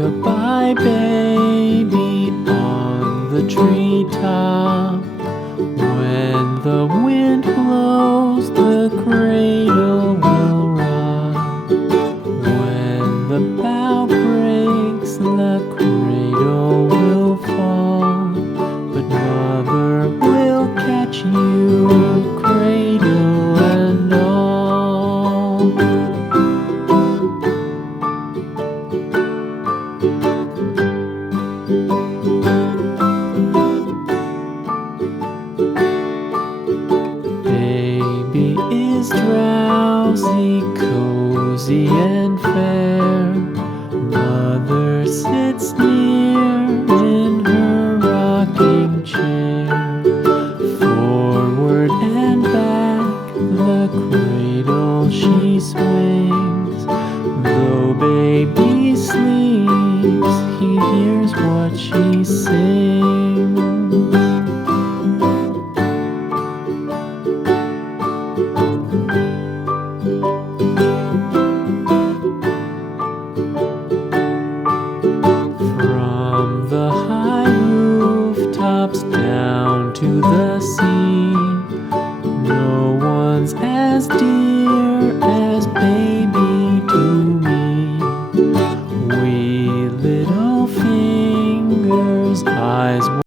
Rock-a-bye baby on the treetop. When the wind blows, the cradle will rock. When the bough breaks, the cradle will fall. But mother will catch you, cradle and all. Baby is drowsy, cozy and fair. Mother sits near in her rocking chair. Forward and back, the cradle she swings. Though baby sleeps, he hears what she sings. From the high rooftops down to the sea, no one's as dear as baby to me. Wee little fingers, eyes